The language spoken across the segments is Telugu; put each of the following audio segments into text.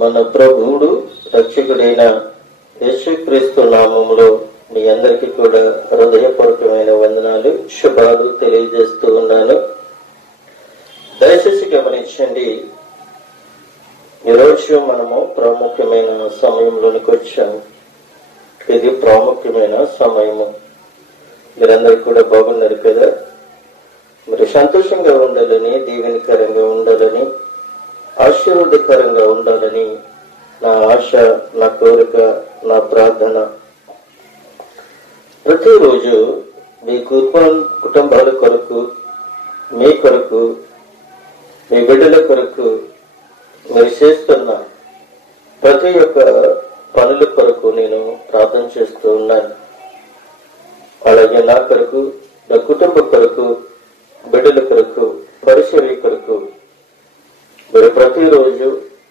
మన ప్రభువుడు రక్షకుడైన యేసుక్రీస్తు నామములో మీ అందరికీ కూడా హృదయపూర్వకమైన వందనాలు, శుభాలు తెలియజేస్తూ ఉన్నాను. దయచేసి గమనించండి, ఈరోజు మనము ప్రాముఖ్యమైన సమయంలోనికి వచ్చాము. ఇది ప్రాముఖ్యమైన సమయము. మీరందరూ కూడా బాగున్నారు కదా? మరి సంతోషంగా ఉండాలని, దీవెనకరంగా ఉండాలని, ఆశీర్వాదకరంగా ఉండాలని నా ఆశ, నా కోరిక, నా ప్రార్థన. ప్రతిరోజు మీ కుటుంబాల కొరకు, మీ కొరకు, మీ బిడ్డల కొరకు మీరు చేస్తున్న ప్రతి ఒక్క పనుల కొరకు నేను ప్రార్థన చేస్తూ ఉన్నాను. అలాగే నా కొరకు, నా కుటుంబ కొరకు, బిడ్డల కొరకు, పరిచర్య కొరకు మీరు ప్రతిరోజు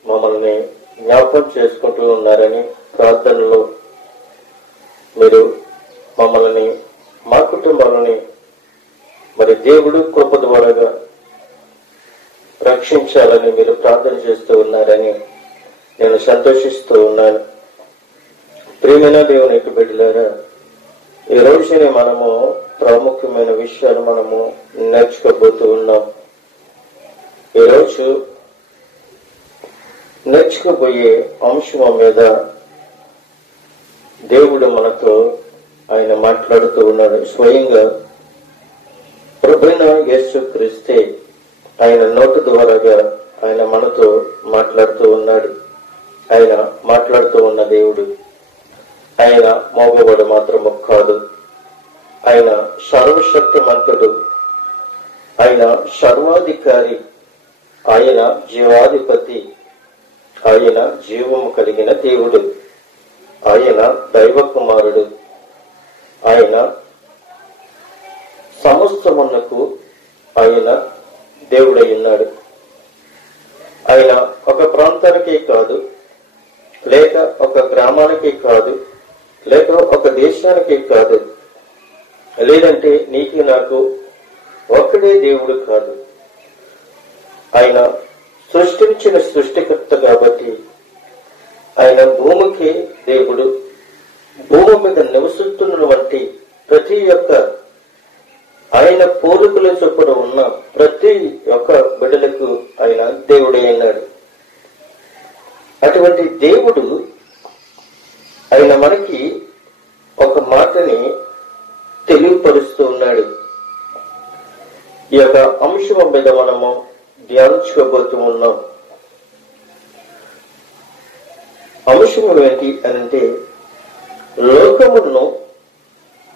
మమ్మల్ని జ్ఞాపకం చేసుకుంటూ ఉన్నారని, ప్రార్థనలో మీరు మమ్మల్ని, మా కుటుంబాలని మరి దేవుడు కృప ద్వారాగా రక్షించాలని మీరు ప్రార్థన చేస్తూ ఉన్నారని నేను సంతోషిస్తూ ఉన్నాను. ప్రియమైన దేవుని యొక్క బిడ్డలారా, ఈ రోజునే మనము ప్రాముఖ్యమైన విషయాలు మనము నేర్చుకోబోతూ ఉన్నాం. ఈరోజు నేర్చుకోబోయే అంశం మీద దేవుడు మనతో ఆయన మాట్లాడుతూ ఉన్నాడు. స్వయంగా ప్రభువైన యేసుక్రీస్తే ఆయన నోటి ద్వారాగా ఆయన మనతో మాట్లాడుతూ ఉన్నాడు. ఆయన మాట్లాడుతూ ఉన్న దేవుడు ఆయన మోగవాడు మాత్రము కాదు. ఆయన సర్వశక్తిమంతుడు, ఆయన సర్వాధికారి, ఆయన జీవాధిపతి, ఆయన జీవము కలిగిన దేవుడు, ఆయన దైవ కుమారుడు, ఆయన సమస్తమునకు ఆయన దేవుడై ఉన్నాడు. ఆయన ఒక ప్రాంతానికి కాదు, లేక ఒక గ్రామానికి కాదు, లేక ఒక దేశానికి కాదు, లేదంటే నీకు నాకు ఒక్కడే దేవుడు కాదు. ఆయన సృష్టించిన సృష్టికర్త కాబట్టి ఆయన భూమికి దేవుడు. భూమి మీద నివసిస్తున్నటువంటి ప్రతి ఒక్క ఆయన పోలికల చొప్పున ఉన్న ప్రతి ఒక్క బిడ్డలకు ఆయన దేవుడే అన్నాడు. అటువంటి దేవుడు ఆయన మనకి ఒక మాటని తెలియపరుస్తూ ఉన్నాడు. ఈ యొక్క అంశం మీద మనము ధ్యానించుకోబోతూ ఉన్నాం. అంశం ఏంటి అనంటే, లోకమును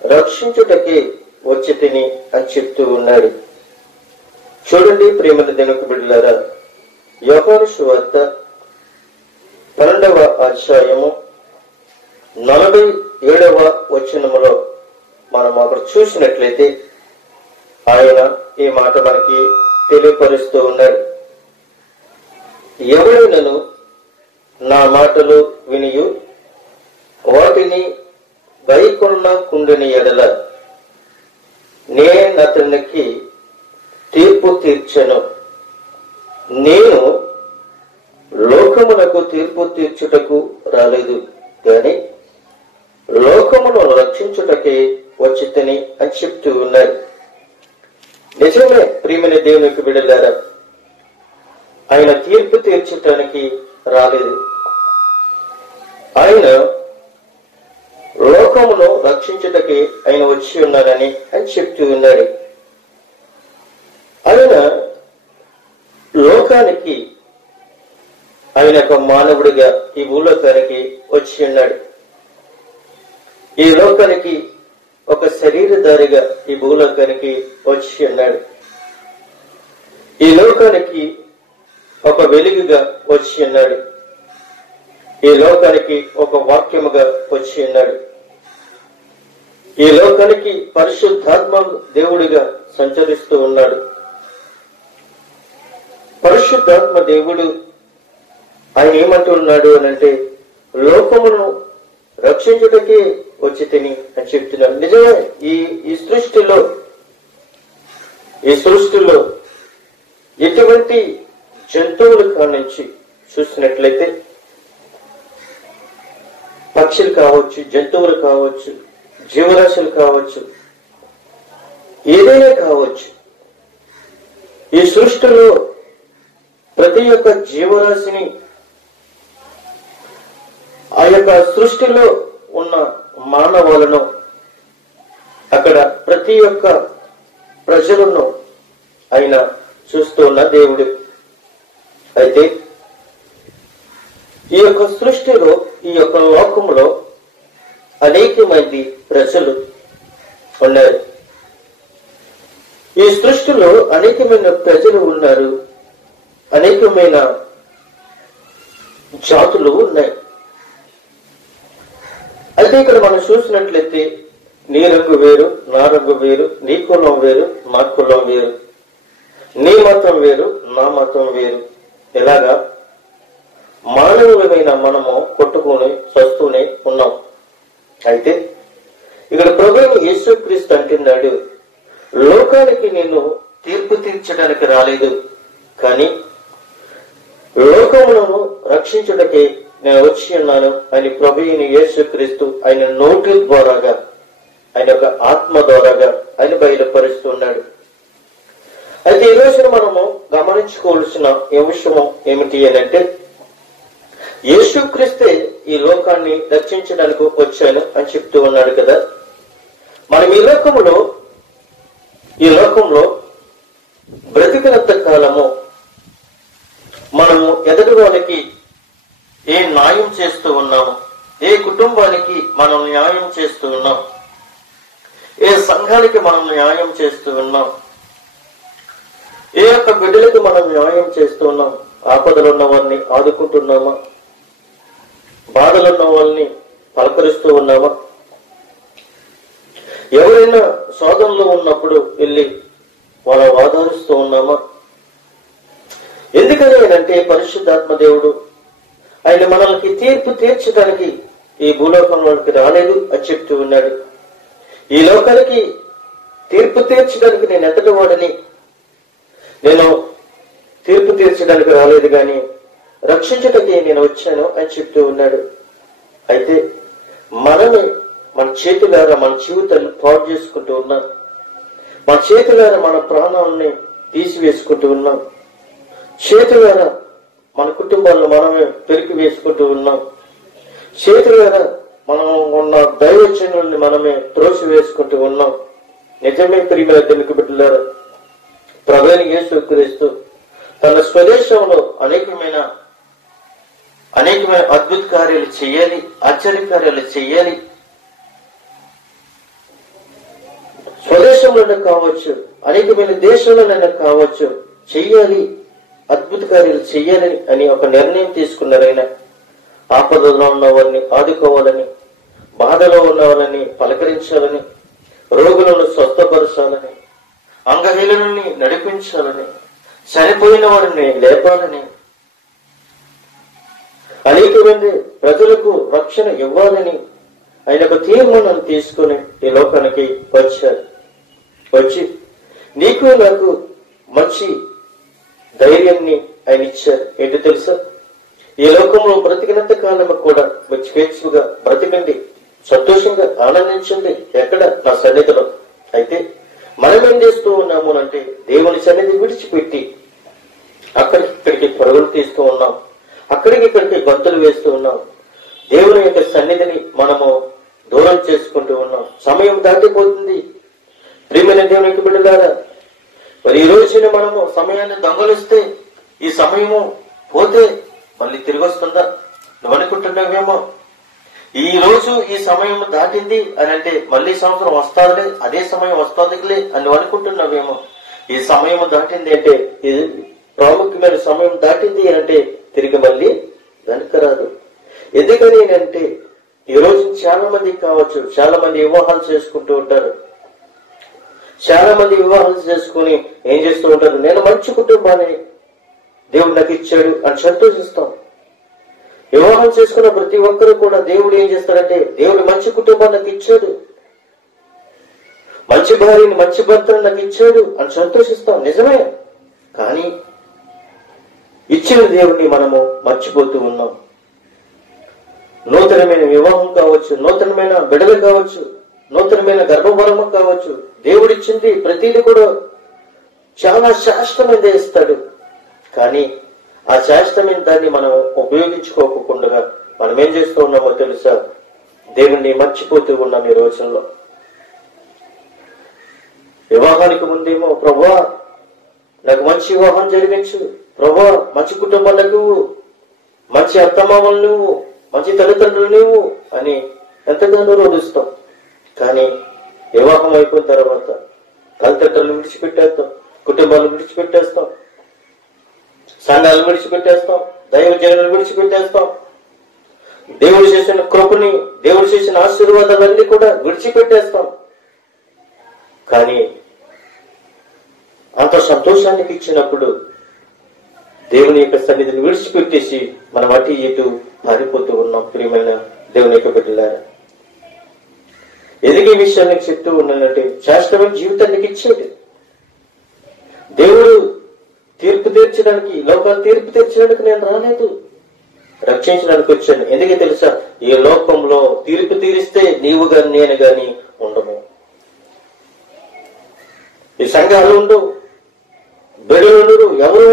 రక్షించుటకే వచ్చి తిని అని చెప్తూ ఉన్నాడు. చూడండి ప్రేమల దేవుని బిడ్డలారా, యోహాను సువార్త 12వ అధ్యాయము 47వ వచనములో మనం అక్కడ చూసినట్లయితే ఆయన ఈ మాట మనకి తెలియపరుస్తూ ఉన్నాడు. ఎవరైనను నా మాటలు వినియు వాటిని గైకొనకుండిన యెడల నేనతనికి తీర్పు తీర్చెను. నేను లోకమునకు తీర్పు తీర్చుటకు రాలేదు, గాని లోకమును రక్షించుటకే వచ్చి తిని అని చెప్తూ ఉన్నారు. నిజమే ప్రియమైన దేవునికి బిడ్డలారా, ఆయన తీర్పు తీర్చటానికి రాలేదు. ఆయన లోకమును రక్షించుటకే ఆయన వచ్చి ఉన్నాడని అని చెప్తూ ఉన్నాడు. ఆయన లోకానికి ఆయన ఒక మానవుడిగా ఈ భూలోకానికి వచ్చి ఉన్నాడు. ఈ లోకానికి ఒక శరీరధారిగా ఈ భూలోకానికి వచ్చి ఉన్నాడు. ఈ లోకానికి ఒక వెలుగుగా వచ్చి ఉన్నాడు. ఈ లోకానికి ఒక వాక్యముగా వచ్చి ఉన్నాడు. ఈ లోకానికి పరిశుద్ధాత్మ దేవుడిగా సంచరిస్తూ ఉన్నాడు. పరిశుద్ధాత్మ దేవుడు ఆయన ఏమంటున్నాడు అనంటే, లోకమును రక్షించుటకే వచ్చి తిని అని చెప్తున్నాడు. నిజమే, ఈ సృష్టిలో ఎటువంటి జంతువుల కానుంచి చూసినట్లయితే పక్షులు కావచ్చు, జంతువులు కావచ్చు, జీవరాశులు కావచ్చు, ఏదైనా కావచ్చు. ఈ సృష్టిలో ప్రతి ఒక్క జీవరాశిని, ఆ యొక్క సృష్టిలో ఉన్న మానవులను, అక్కడ ప్రతి ఒక్క ప్రజలను ఆయన చూస్తూ ఉన్న దేవుడు. అయితే ఈ యొక్క సృష్టిలో, ఈ యొక్క లోకంలో అనేక మంది ప్రజలు ఉన్నారు. ఈ సృష్టిలో అనేకమైన ప్రజలు ఉన్నారు, అనేకమైన జాతులు ఉన్నాయి. అయితే ఇక్కడ మనం చూసినట్లయితే నీ రంగు వేరు, నా రంగు వేరు, నీ కులం వేరు, నా కులం వేరు, నీ మతం వేరు, నా మతం వేరు. ఇలాగా మానవులమైన మనము కొట్టుకుని చస్తూనే ఉన్నాం. అయితే ఇక్కడ ప్రభువు యేసుక్రీస్తు అంటున్నాడు, లోకానికి నేను తీర్పు తీర్చడానికి రాలేదు, కానీ లోకములను రక్షించుటకే నేను వచ్చి ఉన్నాను అని ప్రభువుని యేసుక్రీస్తు ఆయన నోటి ద్వారాగా, ఆయన యొక్క ఆత్మ ద్వారాగా ఆయన బయలుపరుస్తున్నాడు. అయితే ఈ రోజున మనము గమనించుకోవాల్సిన విషయం ఏమిటి అంటే, యేసుక్రీస్తే ఈ లోకాన్ని రక్షించడానికి వచ్చాను అని చెప్తూ ఉన్నాడు కదా. మనం ఈ లోకంలో బ్రతికినంత కాలము మనము ఎదుటి వాళ్ళకి ఏ న్యాయం చేస్తూ ఉన్నాము, ఏ కుటుంబానికి మనం న్యాయం చేస్తూ ఉన్నాం, ఏ సంఘానికి మనం న్యాయం చేస్తూ ఉన్నాం, ఏ యొక్క బిడ్డలకు మనం న్యాయం చేస్తూ ఉన్నాం, ఆపదలు ఉన్న వారిని ఆదుకుంటున్నామా, బాధలు ఉన్న వాళ్ళని పలకరిస్తూ ఉన్నామా, ఎవరైనా శోధనలో ఉన్నప్పుడు వెళ్ళి వాళ్ళ ఆదరిస్తూ ఉన్నామా? ఎందుకని అంటే పరిశుద్ధాత్మ దేవుడు ఆయన మనల్ని తీర్పు తీర్చడానికి ఈ భూలోకంలోకి రాలేదు అని చెప్తూ ఉన్నాడు. ఈ లోకానికి తీర్పు తీర్చడానికి నేను ఎంతటి వాడిని, నేను తీర్పు తీర్చడానికి రాలేదు కానీ రక్షించడానికి నేను వచ్చాను అని చెప్తూ ఉన్నాడు. అయితే మనమే మన చేతులారా మన జీవితాన్ని పాడు చేసుకుంటూ ఉన్నాం, మన చేతులారా మన ప్రాణాలని తీసివేసుకుంటూ ఉన్నాం, చేతులారా మన కుటుంబాలను మనమే పెరికి వేసుకుంటూ ఉన్నాం, చేతులారా మనం ఉన్న దైవజనుల్ని మనమే త్రోసి వేసుకుంటూ ఉన్నాం. నిజమే ప్రియమైన దేవుని బిడ్డలారా, ప్రభువైన యేసుక్రీస్తు తన స్వదేశంలో అనేకమైన అద్భుత కార్యాలు చేయాలి, ఆశ్చర్య కార్యాలు చేయాలి. స్వదేశంలోనే కావచ్చు, అనేకమైన దేశంలోనైనా కావచ్చు, చెయ్యాలి, అద్భుత కార్యాలు చెయ్యాలని అని ఒక నిర్ణయం తీసుకున్నారైనా. ఆపదలో ఉన్న వారిని ఆదుకోవాలని, బాధలో ఉన్న వాళ్ళని పలకరించాలని, రోగులను స్వస్థపరచాలని, అంగహీనులని నడిపించాలని, చనిపోయిన వారిని లేపాలని, అనేక మంది ప్రజలకు రక్షణ ఇవ్వాలని ఆయన ఒక తీర్మానాన్ని తీసుకుని ఈ లోకానికి వచ్చారు. వచ్చి నీకు నాకు మంచి ధైర్యాన్ని ఆయన ఇచ్చారు. ఏంటో తెలుసా? ఈ లోకంలో బ్రతికినంత కాలం కూడా స్వేచ్ఛగా బ్రతికండి, సంతోషంగా ఆనందించండి, ఎక్కడ నా సన్నిధిలో. అయితే మనం ఏం చేస్తూ ఉన్నాము అంటే దేవుని సన్నిధి విడిచిపెట్టి ఇక్కడికి పరుగులు తీస్తూ ఉన్నాం, ఇక్కడికి గంతులు వేస్తూ ఉన్నాం. దేవుని యొక్క సన్నిధిని మనము దూరం చేసుకుంటూ ఉన్నాం. సమయం దాటిపోతుంది. ప్రియమైన దేవుని యొక్క బిడ్డలారా, మరి ఈ రోజున మనము సమయాన్ని దొంగలిస్తే ఈ సమయము పోతే మళ్ళీ తిరిగి వస్తుందా నువ్వు అనుకుంటున్నావేమో. ఈ రోజు ఈ సమయం దాటింది అని అంటే మళ్ళీ సంవత్సరం వస్తాదులే, అదే సమయం వస్తుందిలే అని నువ్వు అనుకుంటున్నావేమో. ఈ సమయం దాటింది అంటే, ఇది ప్రాముఖ్యమైన సమయం దాటింది అని అంటే తిరిగి మళ్ళీ వెనక రాదు. ఎందుకని అంటే ఈ రోజు చాలా మంది కావచ్చు, చాలా మంది వివాహాలు చేసుకుంటూ ఉంటారు. చాలా మంది వివాహాలు చేసుకుని ఏం చేస్తూ ఉంటారు, నేను మంచి కుటుంబాన్ని దేవుడు నాకు ఇచ్చాడు అని సంతోషిస్తాం. వివాహం చేసుకున్న ప్రతి ఒక్కరు కూడా దేవుడు ఏం చేస్తాడంటే, దేవుడు మంచి కుటుంబాన్ని నాకు ఇచ్చాడు, మంచి భార్యని మంచి భర్తను నాకు ఇచ్చాడు అని సంతోషిస్తాం. నిజమే, కానీ ఇచ్చిన దేవుడిని మనము మర్చిపోతూ ఉన్నాం. నూతనమైన వివాహం కావచ్చు, నూతనమైన బిడ్డలు కావచ్చు, నూతనమైన గర్భవరము కావచ్చు. దేవుడిచ్చింది ప్రతిదీ కూడా చాలా శాశ్వతమైనదే ఇస్తాడు. కానీ ఆ శాశ్వతమైన దాన్ని మనం ఉపయోగించుకోకుండా మనం ఏం చేస్తూ ఉన్నామో తెలుసా? దేవుణ్ణి మర్చిపోతూ ఉన్నాం ఈ రోజుల్లో. వివాహానికి ముందేమో ప్రభువా నాకు మంచి వివాహం జరిగించు, ప్రభువా మంచి కుటుంబాలకు, మంచి అత్తమామలు నువ్వు, మంచి తల్లిదండ్రులు నువ్వు అని ఎంతగానో రోధిస్తాం. కానీ వివాహం అయిపోయిన తర్వాత తల్లిదండ్రులు విడిచిపెట్టేస్తాం, కుటుంబాలు విడిచిపెట్టేస్తాం, సంఘాలు విడిచిపెట్టేస్తాం, దైవ జనులు విడిచిపెట్టేస్తాం. దేవుడు చేసిన కృపని, దేవుడు చేసిన ఆశీర్వాదాలన్నీ కూడా విడిచిపెట్టేస్తాం. కానీ అంత సంతోషానికి ఇచ్చినప్పుడు దేవుని యొక్క సన్నిధిని విడిచిపెట్టేసి మనం అటు ఇటు పారిపోతూ ఉన్నాం. ప్రియమైన దేవుని యొక్క బిడ్డలారా, ఎదిగే విషయాన్ని చెప్తూ ఉన్నానంటే శాశ్వతమైన జీవితానికి ఇచ్చేది దేవుడు. తీర్పు తీర్చడానికి, లోకాన్ని తీర్పు తీర్చడానికి నేను రాలేదు, రక్షించడానికి వచ్చాను. ఎందుకే తెలుసా? ఈ లోకంలో తీర్పు తీరిస్తే నీవు గాని నేను గాని ఉండము. ఈ సంఘాలు ఉండవు, బిడ్డలు ఉండరు, ఎవరు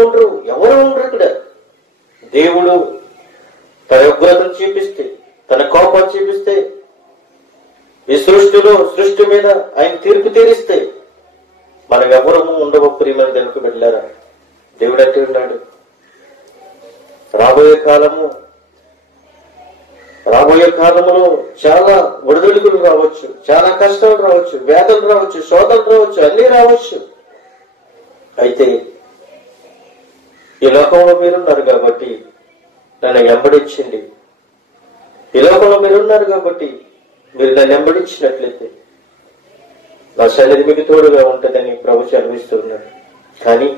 ఉండరు ఇక్కడ. దేవుడు తన ఉగ్రతను చూపిస్తే, తన కోపాన్ని చూపిస్తే, ఈ సృష్టి మీద ఆయన తీర్పు తీరిస్తే మనం ఎవరము ఉండవు. ప్రియమైన దేవునికి బిడ్డలారా, దేవుడు అంటే ఉన్నాడు రాబోయే కాలంలో చాలా ఒడిదుడుకులు రావచ్చు, చాలా కష్టాలు రావచ్చు, వ్యాధులు రావచ్చు, శోధనలు రావచ్చు, అన్నీ రావచ్చు. అయితే ఈ లోకంలో మీరున్నారు కాబట్టి నన్ను వెంబడించండి. ఈ లోకంలో మీరున్నారు కాబట్టి మీరు నన్ను వెంబడించినట్లయితే నా సన్నిధి మీకు తోడుగా ఉంటుందని ప్రభు చదివిస్తూ ఉన్నాడు. కానీ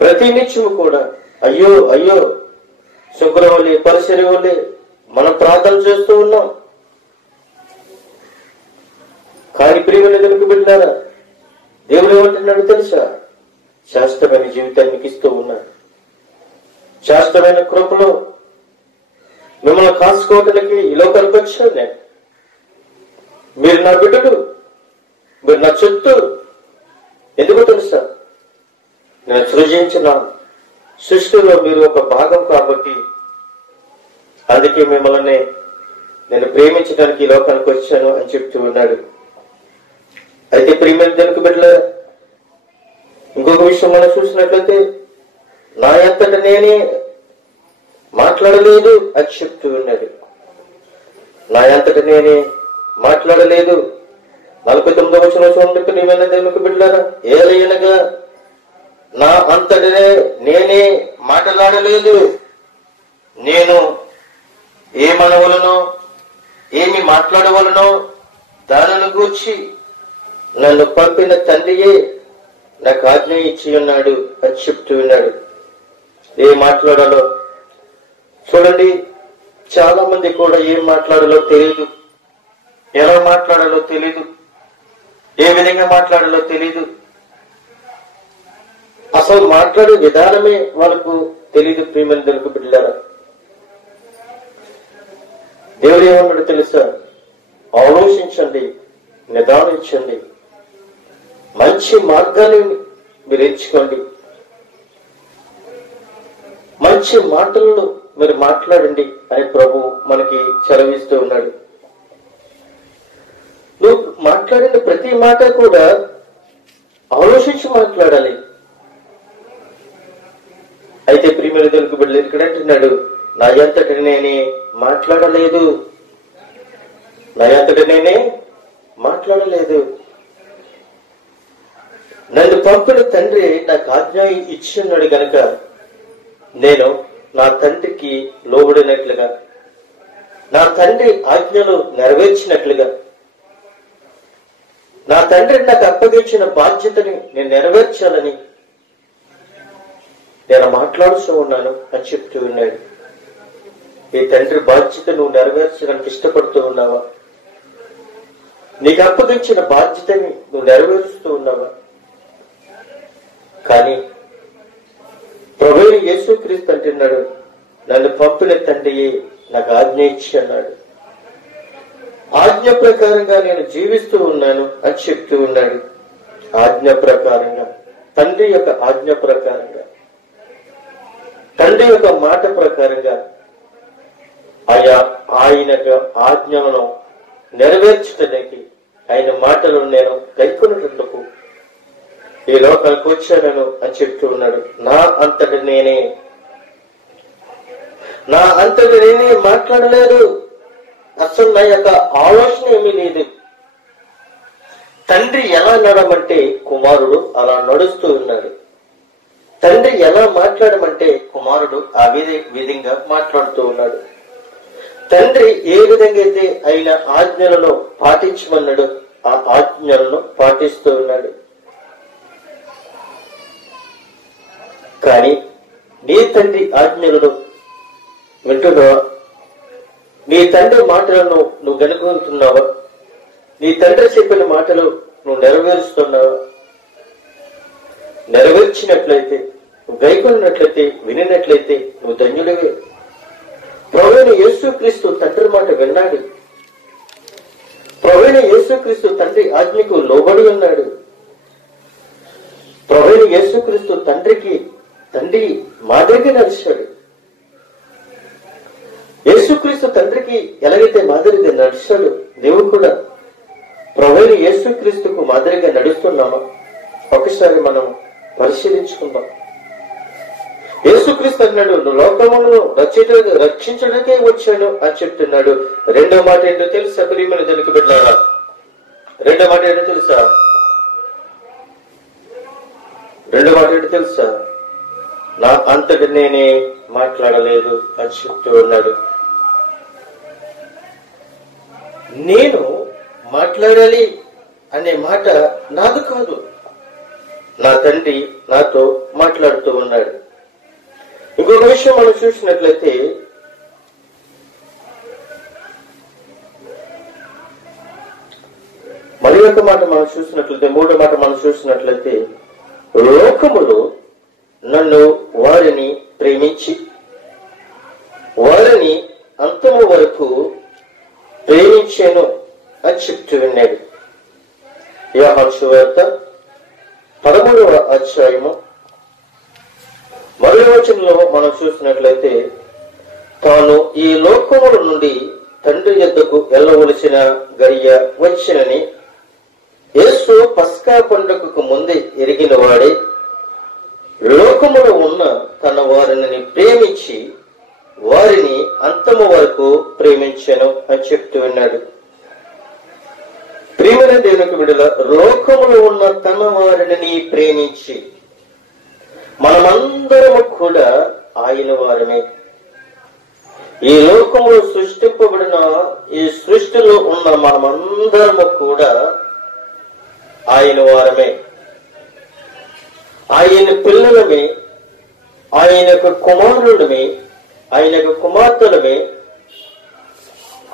ప్రతి నిత్యము కూడా అయ్యో శుక్రవల్లి పరిసరి వల్లే మనం ప్రార్థన చేస్తూ ఉన్నాం. కానీ ప్రియమైన దేవునికి బిడ్డలారా, దేవుడు ఏమంటున్నాడు తెలుసా? శాశ్వతమైన జీవితాన్ని మీకు ఇస్తూ ఉన్నాడు. శాశ్వతమైన కృపలో మిమ్మల్ని కాసుకోవటానికి ఈ లోకానికి వచ్చాను నేను. మీరు నా బిడ్డలు, మీరు నా చుట్టూ. ఎందుకో తెలుసా? నేను సృజించిన సృష్టిలో మీరు ఒక భాగం కాబట్టి అందుకే మిమ్మల్ని నేను ప్రేమించడానికి ఈ లోకానికి వచ్చాను అని చెప్తూ ఉన్నాడు. అయితే ప్రియమైన దేవునికి బిడ్డలారా, ఇంకొక విషయం మనం చూసినట్లయితే నా అంతట నేనే మాట్లాడలేదు అని చెప్తూ ఉన్నాడు. నా అంతట నేనే మాట్లాడలేదు. 49వ వచనం చూడండి ప్రియమైన దేవునికి బిడ్డలారా. ఏలయనగా నా అంతటనే నేనే మాట్లాడలేదు, నేను ఏమనవలనో ఏమి మాట్లాడవలనో దానిని గూర్చి నన్ను పంపిన తండ్రియే నాకు ఆజ్ఞ ఇచ్చి ఉన్నాడు అని చెప్తూ ఉన్నాడు. ఏం మాట్లాడాలో చూడండి. చాలా మంది కూడా ఏం మాట్లాడాలో తెలియదు, ఎలా మాట్లాడాలో తెలీదు, ఏ విధంగా మాట్లాడాలో తెలీదు. అసలు మాట్లాడే విధానమే వాళ్ళకు తెలీదు. ప్రియమైన దేవునికి బిడ్డలారా, దేవుడు ఏమన్నాడు తెలుసా? ఆలోచించండి, నిదానించండి, మంచి మార్గాన్ని మీరు ఎంచుకోండి, మంచి మాటలను మీరు మాట్లాడండి అని ప్రభు మనకి సెలవిస్తూ ఉన్నాడు. నువ్వు మాట్లాడిన ప్రతి మాట కూడా ఆలోచించి మాట్లాడాలి. అయితే ప్రియమైన దేవునికి బిడ్డలు ఇక్కడ అంటున్నాడు, నా అంతట నేనే మాట్లాడలేదు, నా అంతట నేనే మాట్లాడలేదు. నన్ను పంపిన తండ్రి నాకు ఆజ్ఞ ఇచ్చి ఉన్నాడు గనక నేను నా తండ్రికి లోబడినట్లుగా, నా తండ్రి ఆజ్ఞలు నెరవేర్చినట్లుగా, నా తండ్రి నాకు అప్పగించిన బాధ్యతని నేను నెరవేర్చాలని నేను మాట్లాడుతూ ఉన్నాను అని చెప్తూ ఉన్నాడు. ఈ తండ్రి బాధ్యత నువ్వు నెరవేర్చడానికి ఇష్టపడుతూ ఉన్నావా? నీకు అప్పగించిన బాధ్యతని నువ్వు నెరవేరుస్తూ ఉన్నావా? కానీ ప్రభువు యేసుక్రీస్తు అంటున్నాడు, నన్ను పంపిన తండ్రియే నాకు ఆజ్ఞ ఇచ్చి అన్నాడు. ఆజ్ఞ ప్రకారంగా నేను జీవిస్తూ ఉన్నాను అని చెప్తూ ఉన్నాడు. ఆజ్ఞ ప్రకారంగా, తండ్రి యొక్క ఆజ్ఞ ప్రకారంగా, తండ్రి యొక్క మాట ప్రకారంగా ఆయన ఆజ్ఞలను నెరవేర్చడానికి, ఆయన మాటలను నేను గైకొనేటందుకు ఈ లోకానికి వచ్చాను అని చెప్తూ ఉన్నాడు. నా అంతటి నేనే మాట్లాడలేదు. అసలు నా యొక్క ఆలోచన ఏమీ లేదు. తండ్రి ఎలా నడమంటే కుమారుడు అలా నడుస్తూ ఉన్నాడు. తండ్రి ఎలా మాట్లాడమంటే కుమారుడు ఆ విధంగా మాట్లాడుతూ ఉన్నాడు. తండ్రి ఏ విధంగా అయితే ఆయన ఆజ్ఞలను పాటించమన్నాడు ఆ ఆజ్ఞలను పాటిస్తూ ఉన్నాడు. కానీ నీ తండ్రి ఆజ్ఞలను వింటున్నావా? నీ తండ్రి మాటలను నువ్వు గనుకుంటున్నావా? నీ తండ్రి చెప్పిన మాటలు నువ్వు నెరవేరుస్తున్నావా? నెరవేర్చినట్లయితే, నువ్వు గైకొన్నట్లయితే, వినినట్లయితే నువ్వు ధన్యుడివే. ప్రభువైన యేసుక్రీస్తు తండ్రి మాట విన్నాడు. ప్రభువైన యేసుక్రీస్తు తండ్రి ఆజ్ఞకు లోబడి ఉన్నాడు. ప్రభువైన యేసుక్రీస్తు తండ్రి మాదిరిగా నడిచాడు. యేసుక్రీస్తు తండ్రికి ఎలాగైతే మాదిరిగా నడిచాడు, దేవుడు కూడా ప్రభువైన యేసుక్రీస్తుకు మాదిరిగా నడుస్తున్నామా? ఒకసారి మనం పరిశీలించుకుందాం. యేసుక్రీస్తు అన్నాడు, నువ్వు లోకమును రక్షించడానికే వచ్చాను అని చెప్తున్నాడు. రెండో మాట ఏంటో తెలుసా? ప్రియమైన దేవుని బిడ్డలారా, రెండో మాట ఏంటో తెలుసా? నా అంతటి నేనే మాట్లాడలేదు అని చెప్తూ ఉన్నాడు. నేను మాట్లాడాలి అనే మాట నాది కాదు, నా తండ్రి నాతో మాట్లాడుతూ ఉన్నాడు. ఇంకొక విషయం మనం చూసినట్లయితే, మరి ఒక మాట మనం చూసినట్లయితే, మూడో మాట మనం చూసినట్లయితే, లోకములు నన్ను వారిని ప్రేమించి వారిని అంతము వరకు ప్రేమించాను అని చెప్తూ విన్నాడు. యోహాను సువార్త 13వ అధ్యాయము మొదటి వచనంలో మనం చూసినట్లయితే, తాను ఈ లోకముల నుండి తండ్రి యొద్దకు వెళ్ళవలసిన గడియ వచ్చినని యేసు పస్కా పండుగకు ముందే ఎరిగిన వాడే లోకములో ఉన్న తన వారిని ప్రేమించి వారిని అంతము వరకు ప్రేమించాను అని చెప్తూ ఉన్నాడు. ప్రియమైన దేవునికి విడుదల, లోకములో ఉన్న తన వారిని ప్రేమించి, మనమందరము కూడా ఆయన వారమే. ఈ లోకములో సృష్టింపబడిన ఈ సృష్టిలో ఉన్న మనమందరము కూడా ఆయన వారమే. ఆయన పిల్లలమే, ఆయన యొక్క కుమారులమే, ఆయన యొక్క కుమార్తెలమే,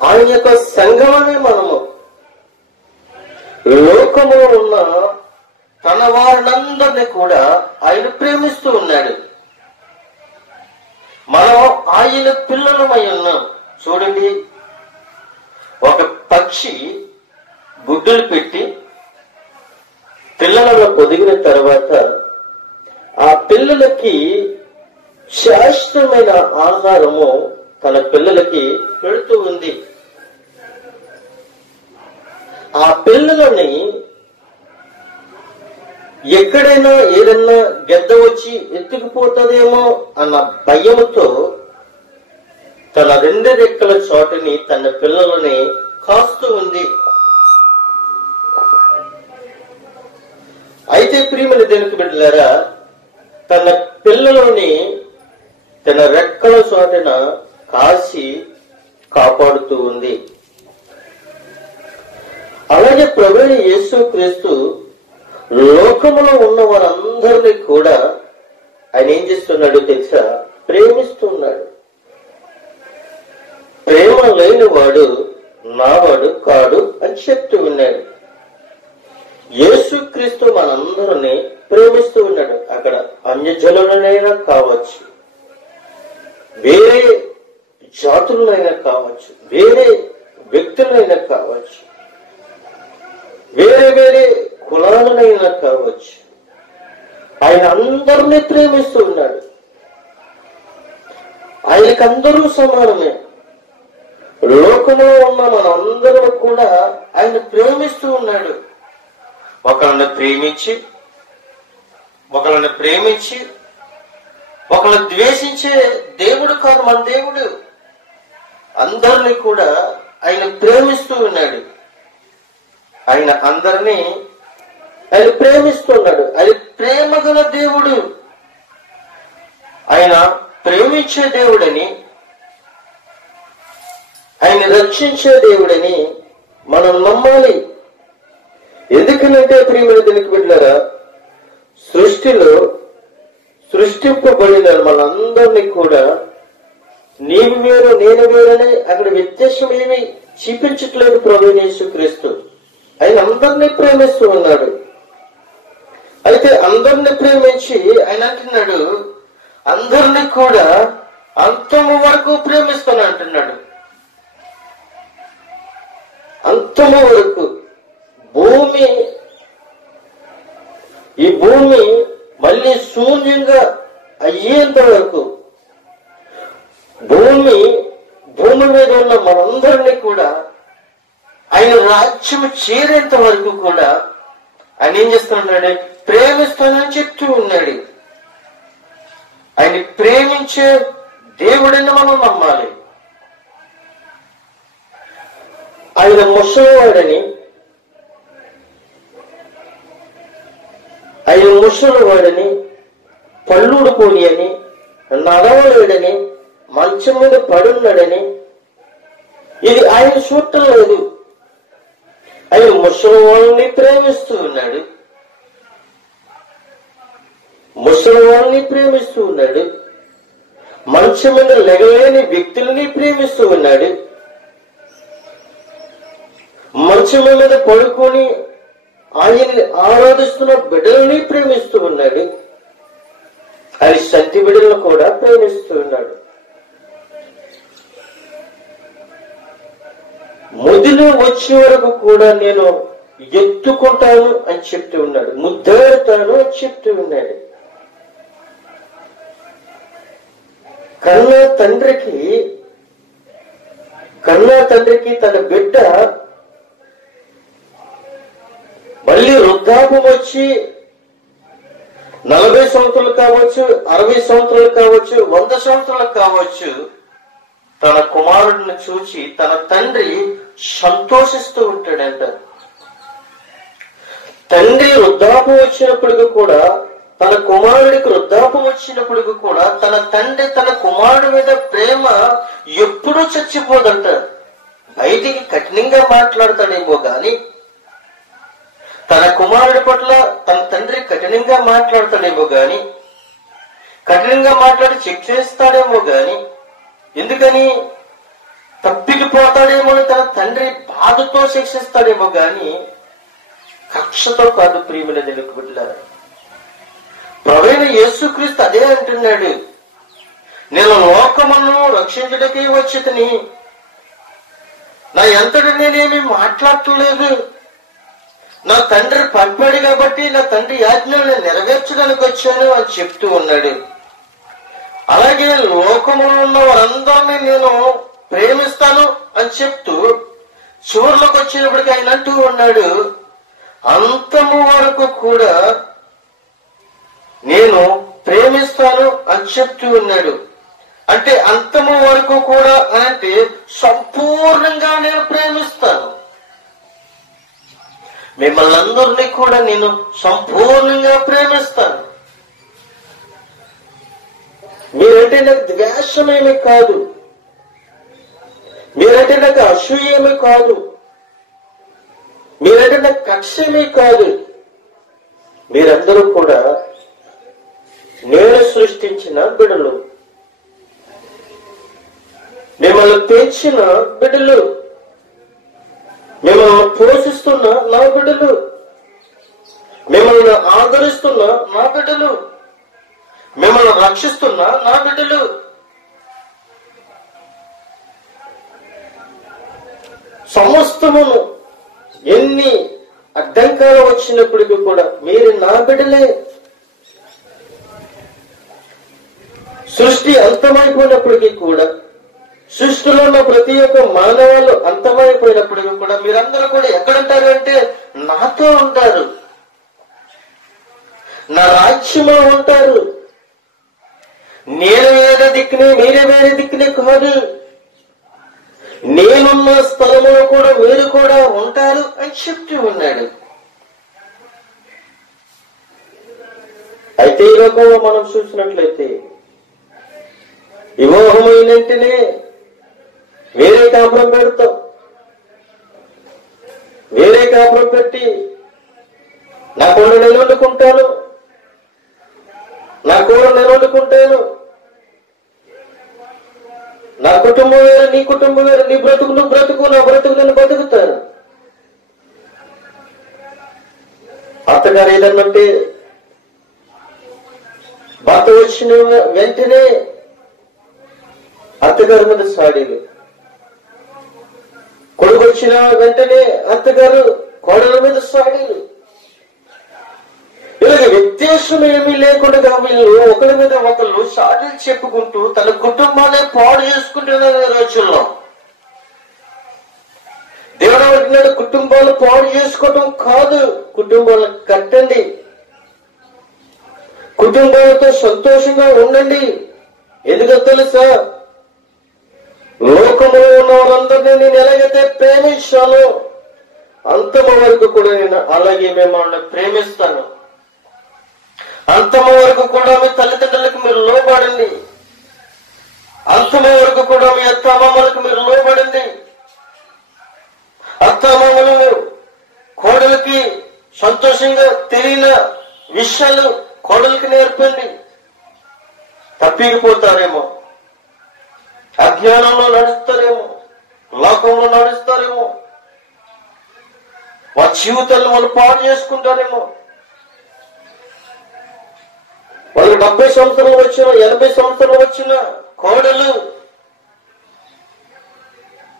ఆయన యొక్క సంఘమే మనము. లోకములో ఉన్న తన వారినందరినీ కూడా ఆయన ప్రేమిస్తూ ఉన్నాడు. మనం ఆయన పిల్లలమై ఉన్నాం. చూడండి, ఒక పక్షి గుడ్డులు పెట్టి పిల్లలలో పొదిగిన తర్వాత ఆ పిల్లలకి శాశ్వతమైన ఆహారము తన పిల్లలకి పెడుతూ ఉంది. ఆ పిల్లలని ఎక్కడైనా ఏదన్నా గెద్ద వచ్చి ఎత్తుకుపోతుందేమో అన్న భయంతో తన రెండు రెక్కల చోటుని తన పిల్లలని కాస్తూ ఉంది. అయితే ప్రియమైన దేవునికి బిడ్డలారా, తన పిల్లలని తన రెక్కల చోటన కాసి కాపాడుతూ ఉంది. అలాగే ప్రభువైన యేసుక్రీస్తు లోకములో ఉన్న వారందరినీ కూడా ఆయన ఏం చేస్తున్నాడు తెలుసా? ప్రేమిస్తున్నాడు. ప్రేమ లేని వాడు నావాడు కాడు అని చెప్తూ ఉన్నాడు. యేసుక్రీస్తు మనందరినీ ప్రేమిస్తూ ఉన్నాడు. అక్కడ అన్యజనులనైనా కావచ్చు, వేరే జాతి జాతులైనా కావచ్చు, వేరే వ్యక్తులైనా కావచ్చు, వేరే వేరే కులాలనైనా కావచ్చు, ఆయన అందరినీ ప్రేమిస్తూ ఉన్నాడు. ఆయనకి అందరూ సమానమే. లోకంలో ఉన్న మనందరూ కూడా ఆయన ప్రేమిస్తూ ఉన్నాడు. ఒకళ్ళని ప్రేమించి ఒకళ్ళని ద్వేషించే దేవుడు కాదు మన దేవుడు. అందరినీ కూడా ఆయన ప్రేమిస్తూ ఉన్నాడు. ఆయన అందరినీ ఆయన ప్రేమిస్తున్నాడు. ఆయన ప్రేమ గల దేవుడు. ఆయన ప్రేమించే దేవుడని, ఆయన రక్షించే దేవుడని మనం నమ్మాలి. ఎందుకనంటే ప్రియమైన దేవునికి బిడ్డలారా, సృష్టిలో సృష్టింపబడిన మనందరినీ కూడా నీవు వేరు నేను వేరని అక్కడ వ్యత్యాసం ఏమి చూపించట్లేదు ప్రభువైన యేసుక్రీస్తు. ఆయన అందరినీ ప్రేమిస్తూ ఉన్నాడు. అయితే అందరినీ ప్రేమించి ఆయన అంటున్నాడు, అందరినీ కూడా అంతము వరకు ప్రేమిస్తాను అంటున్నాడు. అంతము వరకు. ఈ భూమి మళ్ళీ శూన్యంగా అయ్యేంత వరకు, భూమి మీద ఉన్న మనందరినీ కూడా ఆయన రాజ్యం చేరేంత వరకు కూడా ఆయన ఏం చేస్తున్నాడు? ప్రేమిస్తానని చెప్తూ ఉన్నాడు. ఆయన ప్రేమించే దేవుడని మనం నమ్మాలి. ఆయన ముసలివాడని, పళ్ళుడుకోని అని, నడవలేడని, మంచం మీద పడున్నాడని ఇది ఆయన చూడటం లేదు. ఆయన ముసలి వాళ్ళని ప్రేమిస్తూ ఉన్నాడు. మంచం మీద లెగలేని వ్యక్తుల్ని ప్రేమిస్తూ ఉన్నాడు. మంచం మీద పడుకొని ఆయన్ని ఆరాధిస్తున్న బిడ్డలని ప్రేమిస్తూ ఉన్నాడు. ఆయన సంతి బిడ్డలను కూడా ప్రేమిస్తూ ఉన్నాడు. ముదిలో వచ్చే వరకు కూడా నేను ఎత్తుకుంటాను అని చెప్తూ ఉన్నాడు. ముద్దాడుతాను అని చెప్తూ ఉన్నాడు. కన్నా తండ్రికి తన బిడ్డ మళ్ళీ వృద్ధాపం వచ్చి 40 సంవత్సరాలు కావచ్చు, 60 సంవత్సరాలు కావచ్చు, 100 సంవత్సరాలు కావచ్చు, తన కుమారుడిని చూచి తన తండ్రి సంతోషిస్తూ ఉంటాడంట. తండ్రి వృద్ధాపం వచ్చినప్పటికీ కూడా, తన కుమారుడికి వృద్ధాపం వచ్చినప్పటికీ కూడా తన తండ్రి తన కుమారుడి మీద ప్రేమ ఎప్పుడూ చచ్చిపోదంట. బయటికి కఠినంగా మాట్లాడతాడేమో గాని, తన కుమారుడి పట్ల తన తండ్రి కఠినంగా మాట్లాడతాడేమో గాని, కఠినంగా మాట్లాడి చెక్ చేస్తాడేమో గాని, ఎందుకని తప్పికిపోతాడేమో తన తండ్రి బాధతో శిక్షిస్తాడేమో గాని కక్షతో కాదు. ప్రియమైన దేవుని బిడ్డలారా, ప్రభువైన యేసుక్రీస్తు అదే అంటున్నాడు, నేను లోకమును రక్షించడానికి వచ్చితిని, నా ఎంతటి నేనేమి మాట్లాడలేదు, నా తండ్రి పంపాడు కాబట్టి నా తండ్రి ఆజ్ఞలను నెరవేర్చడానికి వచ్చాను అని చెప్తూ ఉన్నాడు. అలాగే లోకములో ఉన్న వారందరినీ నేను ప్రేమిస్తాను అని చెప్తూ చివరిలోకి వచ్చినప్పటికీ ఆయన అంటూ ఉన్నాడు, అంతము వరకు కూడా నేను ప్రేమిస్తాను అని చెప్తూ ఉన్నాడు. అంటే అంతము వరకు కూడా అంటే సంపూర్ణంగా నేను ప్రేమిస్తాను, మిమ్మల్ని అందరినీ కూడా నేను సంపూర్ణంగా ప్రేమిస్తాను. మీరంటే నాకు ద్వేషమేమీ కాదు, మీరంటే నాకు అసూయేమీ కాదు, మీరంటే నాకు కక్షేమీ కాదు. మీరందరూ కూడా నేను సృష్టించిన బిడ్డలు, మిమ్మల్ని పెంచిన బిడ్డలు, మిమ్మల్ని పోషిస్తున్న నా బిడ్డలు, మిమ్మల్ని ఆదరిస్తున్న నా బిడ్డలు, మిమ్మల్ని రక్షిస్తున్న నా బిడ్డలు. సమస్తమును ఎన్ని అడ్డంకాలు వచ్చినప్పటికీ కూడా మీరు నా బిడ్డలే. సృష్టి అంతమైపోయినప్పటికీ కూడా, సృష్టిలో ఉన్న ప్రతి ఒక్క మానవాళ్ళు అంతమైపోయినప్పటికీ కూడా మీరందరూ కూడా ఎక్కడుంటారు అంటే నాతో ఉంటారు, నా రాజ్యంలో ఉంటారు. నేను వేరే దిక్కునే, మీరే వేరే దిక్కునే కాదు, నేనున్న స్థలంలో కూడా మీరు కూడా ఉంటారు అని చెప్తూ ఉన్నాడు. అయితే ఈ లోకంలో మనం చూసినట్లయితే వివాహమైన వెంటనే వేరే కాపురం పెడతాం, వేరే కాపురం పెట్టి నా కూర నేను వండుకుంటాను, నా కూర నేను వండుకుంటాను, నా కుటుంబం వేరు నీ కుటుంబం వేరు, నీ బ్రతుకు నువ్వు బ్రతుకు, నా బ్రతుకు నేను బతుకుతాను. అత్తగారు ఏదన్నంటే భర్త వచ్చిన వెంటనే అత్తగారి మీద సాడీలు, కొడుకు వచ్చిన వెంటనే అత్తగారు కోడల మీద సాడీలు. ఇలాగ వ్యత్యాసం ఏమీ లేకుండా వీళ్ళు ఒకరి మీద ఒకళ్ళు సాడీలు చెప్పుకుంటూ తన కుటుంబాన్ని పాడు చేసుకుంటున్నారు ఈ రోజుల్లో. దేవుడు అంటున్నాడు, కుటుంబాలు పాడు చేసుకోవటం కాదు, కుటుంబాలు కట్టండి, కుటుంబాలతో సంతోషంగా ఉండండి. ఎందుకో తెలుసా, లోకంలో ఉన్న వాళ్ళందరినీ నేను ఎలాగైతే ప్రేమించాలో అంతమ వరకు కూడా నేను అలాగే మిమ్మల్ని ప్రేమిస్తాను. అంతమ వరకు కూడా మీ తల్లిదండ్రులకు మీరు లోబడండి, అంతమ వరకు కూడా మీ అత్తామామలకు మీరు లోబడండి. అత్తామామలు కోడలికి సంతోషంగా తెలియని విషయాలు కోడలికి నేర్పండి. తప్పిపోతారేమో, అజ్ఞానంలో నడుస్తారేమో, లోకంలో నడుస్తారేమో, వాళ్ళ జీవితాలను వాళ్ళు పాడు చేసుకుంటారేమో. వాళ్ళకి 70 సంవత్సరాలు వచ్చినా 80 సంవత్సరాలు వచ్చిన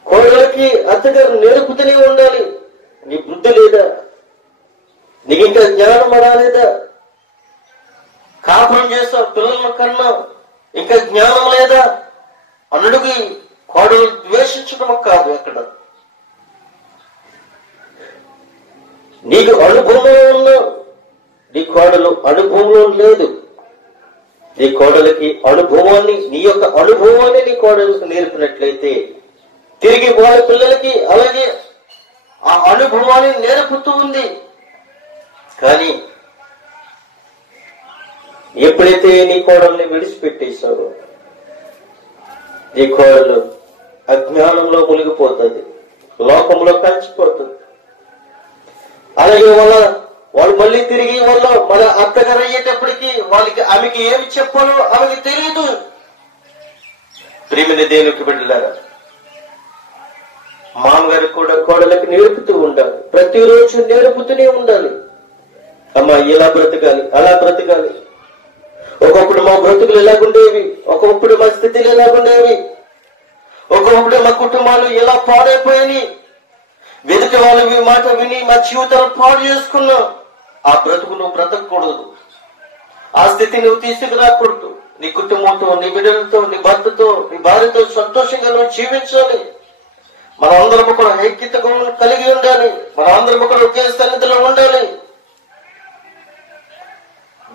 కోడలకి అత్తగారు నేర్పుతూనే ఉండాలి. నీ బుద్ధి లేదా, నీకు ఇంకా జ్ఞానం రాలేదా, కాపురం చేస్తావు, పిల్లల కన్నా ఇంకా జ్ఞానం లేదా అన్నుడికి కోడలు ద్వేషించడం కాదు. అక్కడ నీకు అనుభవంలో ఉన్న నీ కోడలు అనుభవంలో లేదు. నీ కోడలికి అనుభవాన్ని, నీ యొక్క అనుభవాన్ని నీ కోడలకు నేర్పినట్లయితే తిరిగి వాళ్ళ పిల్లలకి అలాగే ఆ అనుభవాన్ని నేర్పుతూ ఉంది. కానీ ఎప్పుడైతే నీ కోడల్ని విడిచిపెట్టేశావో నీ కోడలు అజ్ఞానంలో మునిగిపోతుంది, లోకంలో కలిసిపోతుంది. అలాగే వాళ్ళు మళ్ళీ తిరిగి మన అత్తగారు అయ్యేటప్పటికి ఆమెకి ఏమి చెప్పాలో ఆమెకి తెలియదు. ప్రియమైన దేవునికి బిడ్డలారా, మామగారికి కూడా కోడలకు నేర్పుతూ ఉండాలి, ప్రతిరోజు నేర్పుతూనే ఉండాలి. అమ్మా ఇలా బ్రతకాలి, అలా బ్రతకాలి. ఒకప్పుడు మా బ్రతుకులు ఎలాగుండేవి, ఒకప్పుడు మా స్థితిలు ఎలాగుండేవి, ఒకప్పుడు మా కుటుంబాలు ఎలా పాడైపోయాయి, వెదుటి వాళ్ళ మాట విని మా జీవితాలు పాడు చేసుకున్నాం. ఆ బ్రతుకు నువ్వు బ్రతకూడదు, ఆ స్థితి నువ్వు తీసుకురాకూడదు. నీ కుటుంబంతో, నీ బిడ్డలతో, నీ భర్తతో, నీ భార్యతో సంతోషంగా నువ్వు జీవించాలి. మన అందరము కూడా ఐక్యత కలిగి ఉండాలి, మన అందరము కూడా ఒకే సన్నిధిలో ఉండాలి.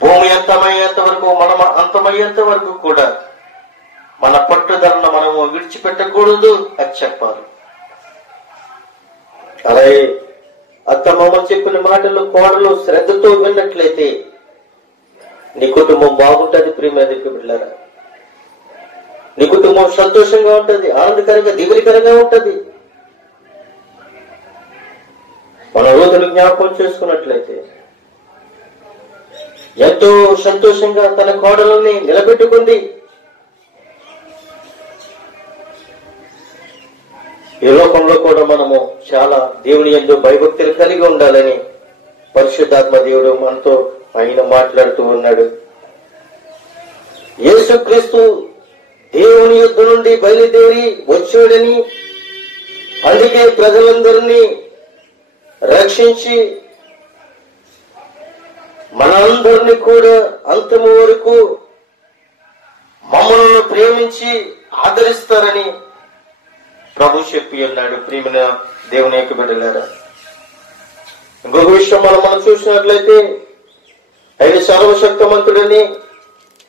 భూమి అంతమయ్యేంత వరకు, మనం అంతమయ్యేంత వరకు కూడా మన పట్టుదలను మనము విడిచిపెట్టకూడదు అని చెప్పాలి. అలాగే అత్తమామ చెప్పిన మాటలు కోడలు శ్రద్ధతో విన్నట్లయితే నీ కుటుంబం బాగుంటుంది. ప్రియమైన బిడ్డలారా, నీ కుటుంబం సంతోషంగా ఉంటుంది, ఆనందకరంగా, దిగులుకరంగా ఉంటుంది. మన రోజులు జ్ఞాపకం చేసుకున్నట్లయితే ఎంతో సంతోషంగా తన కోడలని నిలబెట్టుకుంది. ఈ లోకంలో కూడా మనము చాలా దేవుని యందు భయభక్తులు కలిగి ఉండాలని పరిశుద్ధాత్మ దేవుడు మనతో ఆయన మాట్లాడుతూ ఉన్నాడు. యేసుక్రీస్తు దేవుని యుద్ధ నుండి బయలుదేరి వచ్చాడని అందుకే ప్రజలందరినీ రక్షించి మనందరినీ కూడా అంతము వరకు మమ్మల్ని ప్రేమించి ఆదరిస్తారని ప్రభు చెప్పి ఉన్నాడు. ప్రియమైన దేవుని యొక్క బిడ్డలారా, ఇంకొక విషయం మనం చూసినట్లయితే ఆయన సర్వశక్తిమంతుడని,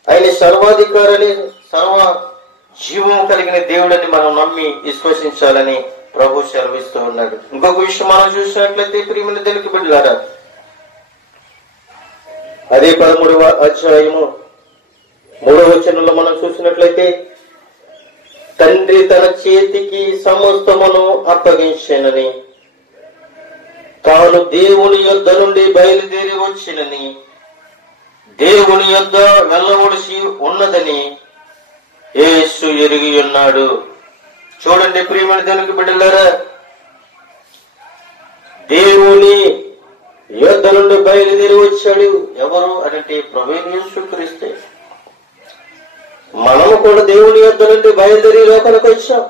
ఆయన సర్వాధికారని, సర్వ జీవం కలిగిన దేవుడని మనం నమ్మి విశ్వసించాలని ప్రభు సెలవిస్తూ ఉన్నాడు. ఇంకొక విషయం మనం చూసినట్లయితే ప్రియమైన దేవునికి బిడ్డలారా, అదే 13వ అధ్యాయము 3వ వచనంలో మనం చూసినట్లయితే తండ్రి తన చేతికి సమస్తమును అప్పగించెనని, తాను దేవుని యొద్ద నుండి బయలుదేరి వచ్చినని, దేవుని యొద్ద వెళ్ళవలసి ఉన్నదని యేసు ఎరిగి ఉన్నాడు. చూడండి ప్రియమైన దేవునికి బిడ్డలారా, దేవుని యొద్ద నుండి బయలుదేరి వచ్చాడు. ఎవరు అనంటే ప్రభువైన యేసుక్రీస్తే. మనము కూడా దేవుని యొద్ద నుండి బయలుదేరి లోకానికి వచ్చాం.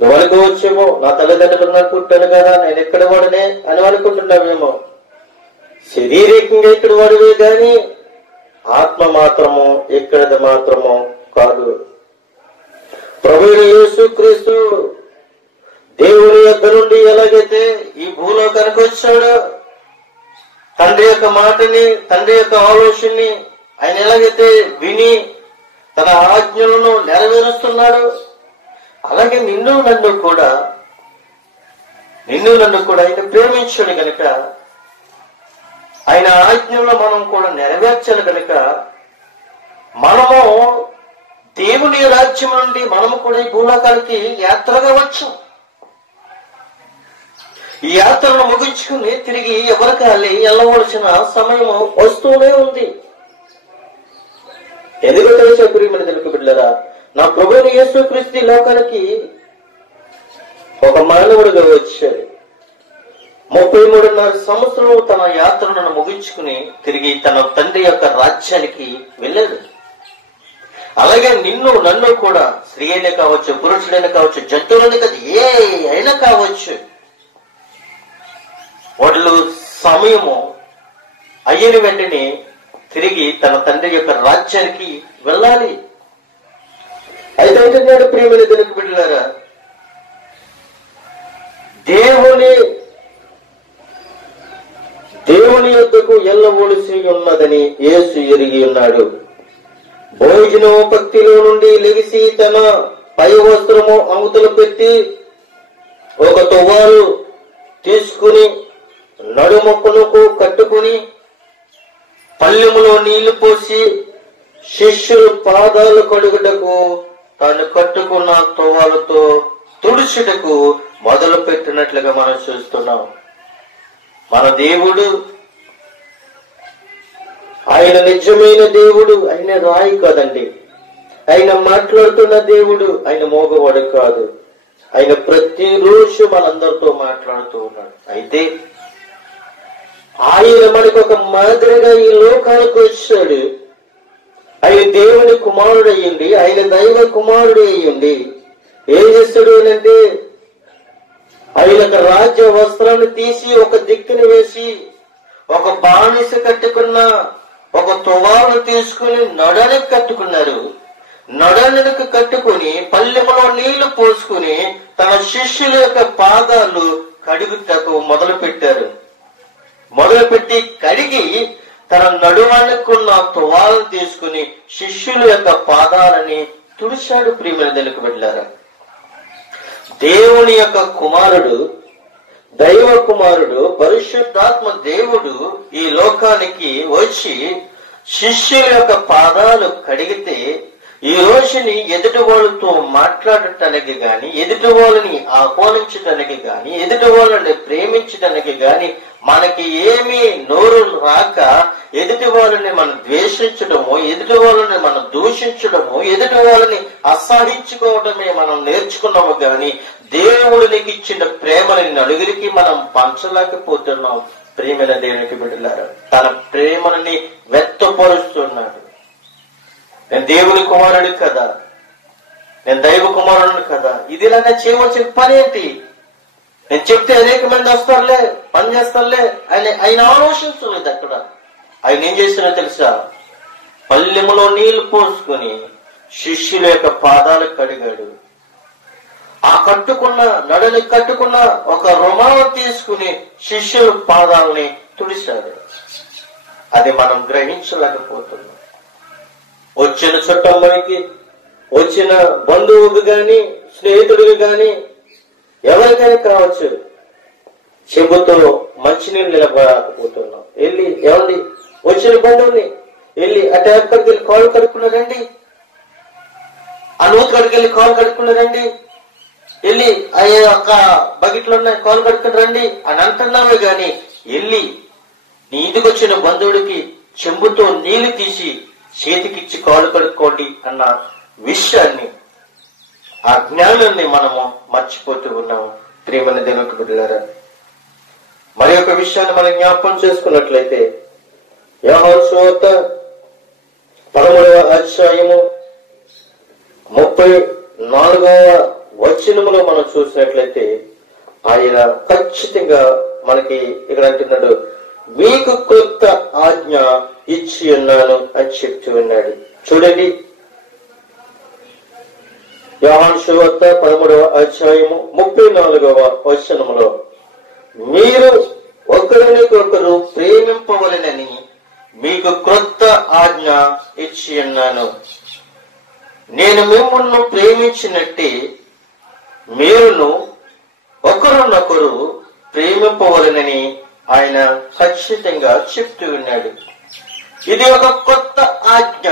నువ్వు అనుకోవచ్చేమో, నా తల్లిదండ్రులు నాకు పుట్టాను కదా, నేను ఎక్కడ వాడనే అని అనుకుంటున్నావేమో. శారీరకంగా ఇక్కడ వాడివే గాని ఆత్మ మాత్రము ఎక్కడది మాత్రము కాదు. ప్రభువైన యేసుక్రీస్తు దేవుని యొద్ద నుండి ఎలాగైతే ఈ భూలోకానికి వచ్చాడో, తండ్రి యొక్క మాటని, తండ్రి యొక్క ఆలోచనని ఆయన ఎలాగైతే విని తన ఆజ్ఞలను నెరవేరుస్తున్నాడు, అలాగే నిన్ను నన్ను కూడా ఆయన ప్రేమించాడు కనుక ఆయన ఆజ్ఞలను మనం కూడా నెరవేర్చాలి కనుక మనము దేవుని రాజ్యం నుండి మనము కూడా ఈ భూలోకానికి యాత్రగా వచ్చాం. ఈ యాత్రను ముగించుకుని తిరిగి ఎవరికాలి వెళ్ళవలసిన సమయం వస్తూనే ఉంది. ఎందుకు తెలిసే ప్రియమైన తెలుగు బిడ్డలారా, నా ప్రభువైన యేసుక్రీస్తు లోకానికి ఒక మానవుడిగా వచ్చాడు. 33.5 సంవత్సరం తన యాత్రను ముగించుకుని తిరిగి తన తండ్రి యొక్క రాజ్యానికి వెళ్ళాడు. అలాగే నిన్ను నన్ను కూడా స్త్రీ అయినా కావచ్చు, పురుషుడైనా కావచ్చు, జంతువులైనా కాదు, ఏ అయినా కావచ్చు, వాళ్ళు సమయము అయిన వెంటనే తిరిగి తన తండ్రి యొక్క రాజ్యానికి వెళ్ళాలి. అయితే అంటున్నాడు ప్రియమైన దేవుని బిడ్డలారా, దేవుని యొద్దకు వెళ్ళవలసి ఉన్నదని యేసు ఎరిగి ఉన్నాడు. భోజనోపక్తిలో నుండి లెగిసి తన పై వస్త్రము అవతల పెట్టి ఒక తువ్వాలు తీసుకుని నడుముకు కట్టుకుని పల్లెములో నీళ్లు పోసి శిష్యులు పాదాలు కడుగుటకు తాను కట్టుకున్న తువ్వాలతో తుడుచుటకు మొదలు పెట్టినట్లుగా మనం చూస్తున్నాం. మన దేవుడు ఆయన నిజమైన దేవుడు, ఆయన రాయి కాదండి. ఆయన మాట్లాడుతున్న దేవుడు, ఆయన మోగవాడు కాదు. ఆయన ప్రతిరోజు మనందరితో మాట్లాడుతూ ఉన్నాడు. అయితే ఆయన మనకు ఒక మాదిరిగా ఈ లోకానికి వచ్చాడు. ఆయన దేవుని కుమారుడు అయ్యింది, ఆయన దైవ కుమారుడు అయ్యింది. ఏం చేస్తాడు అంటే ఆయన రాజ్య వస్త్రాన్ని తీసి ఒక దిక్కుని వేసి ఒక బానిస కట్టుకున్న ఒక తువాలు తీసుకుని నడనికి కట్టుకున్నారు. నడనికి కట్టుకుని పల్లెములో నీళ్లు పోసుకుని తన శిష్యుల యొక్క పాదాలు కడుగుటకు మొదలు పెట్టారు. మొదలుపెట్టి కడిగి తన నడువనుకున్న తువాలను తీసుకుని శిష్యుల యొక్క పాదాలని తుడిచాడు. ప్రియమైన తెలుగు బిడ్డలారా, దేవుని యొక్క కుమారుడు, దైవ కుమారుడు, పరిశుద్ధాత్మ దేవుడు ఈ లోకానికి వచ్చి శిష్యుల యొక్క పాదాలు కడిగితే ఈ రోజుని ఎదుటి వాళ్ళతో మాట్లాడటానికి గాని, ఎదుటి వాళ్ళని ఆహ్వానించడానికి గాని, ఎదుటి వాళ్ళని ప్రేమించడానికి గాని మనకి ఏమీ నోరు రాక ఎదుటి వాళ్ళని మనం ద్వేషించడము, ఎదుటి వాళ్ళని మనం దూషించడము, ఎదుటి వాళ్ళని అసహించుకోవడమే మనం నేర్చుకున్నాము. గాని దేవుడు నీకు ఇచ్చిన ప్రేమని నలుగురికి మనం పంచలేకపోతున్నాం. ప్రేమైన దేవునికి బిడ్డలారా, తన ప్రేమని వ్యక్తపరుస్తున్నాడు. నేను దేవుని కుమారుడు కదా, నేను దైవ కుమారుడు కదా, ఇది ఇలానే చేయవలసిన పని ఏంటి? నేను చెప్తే అనేక మంది వస్తారులే, పని చేస్తారులే. ఆయన ఆలోచించలేదు. అక్కడ ఆయన ఏం చేసినా తెలుసా? పల్లెములో నీళ్లు పోసుకొని శిష్యుల యొక్క పాదాలు కడిగాడు. ఆ కట్టుకున్న నడని కట్టుకున్న ఒక రుమాలు తీసుకుని శిష్యుల పాదాలని తుడిశాడు. అది మనం గ్రహించలేకపోతున్నాం. వచ్చిన చుట్టమ్మనికి, వచ్చిన బంధువుకు గాని, స్నేహితుడికి గాని, ఎవరికైనా కావచ్చు, చెబుతో మంచినీళ్ళు నిలబడకపోతున్నాం. వెళ్ళి ఎవరి వచ్చిన బంధువుని వెళ్ళి ఆ ట్యాప్ కడికి వెళ్ళి కాళ్ళు కడుక్కున్నారండి, ఆ నూతి కడికి వెళ్ళి కాళ్ళు కడుక్కున్నారండి, వెళ్ళి అయ్యే ఒక్క బకెట్లు ఉన్నాయి కాళ్ళు కడుక్కుని రండి అని అంటున్నామే గాని, వెళ్ళి నీ ఇంటికి వచ్చిన బంధువుడికి చెంబుతో నీళ్లు తీసి చేతికిచ్చి కాళ్ళు కడుక్కోండి అన్న విషయాన్ని, ఆ జ్ఞానాన్ని మనము మర్చిపోతూ ఉన్నాము. ప్రియమైన దేవునికి బిడ్డలారా, మరి ఒక విషయాన్ని మనం జ్ఞాపకం చేసుకున్నట్లయితే యోహాను సువార్త 13వ అధ్యాయము 34వ వచనములో మనం చూసినట్లయితే ఆయన ఖచ్చితంగా మనకి ఇక్కడ అంటున్నాడు, మీకు కొత్త ఆజ్ఞ ఇచ్చి ఉన్నాను అని చెప్తూ ఉన్నాడు. చూడండి, యోహాను సువార్త 13వ అధ్యాయము 34వ వచనములో, మీరు ఒకరినికొకరు ప్రేమింపవలెనని మీకు క్రొత్త ఆజ్ఞ ఇచ్చి ఉన్నాను. నేను మిమ్మల్ని ప్రేమించినట్టే మీరును ఒకరినొకరు ప్రేమింపవలెనని ఆయన ఖచ్చితంగా చెప్తూ ఉన్నాడు. ఇది ఒక కొత్త ఆజ్ఞ,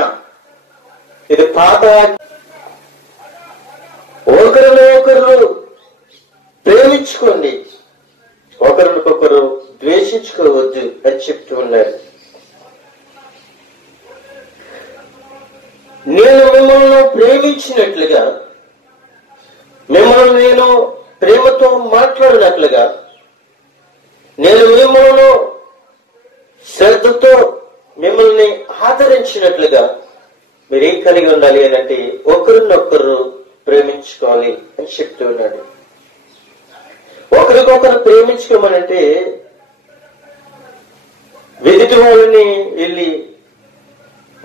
ఇది పాత ఆజ్ఞ. ఒకరినొకరు ప్రేమించుకోండి, ఒకరినొకరు ద్వేషించుకోవద్దు అని చెప్తూ ఉన్నారు. నేను మిమ్మల్ని ప్రేమించినట్లుగా, మిమ్మల్ని నేను ప్రేమతో మాట్లాడినట్లుగా, నేను మిమ్మల్ని శ్రద్ధతో మిమ్మల్ని ఆదరించినట్లుగా మీరేం కలిగి ఉండాలి అని అంటే ఒకరినొకరు ప్రేమించుకోవాలి అని చెప్తూ ఉన్నాడు. ఒకరికొకరు ప్రేమించుకోమనంటే ఎదుటి వాళ్ళని వెళ్ళి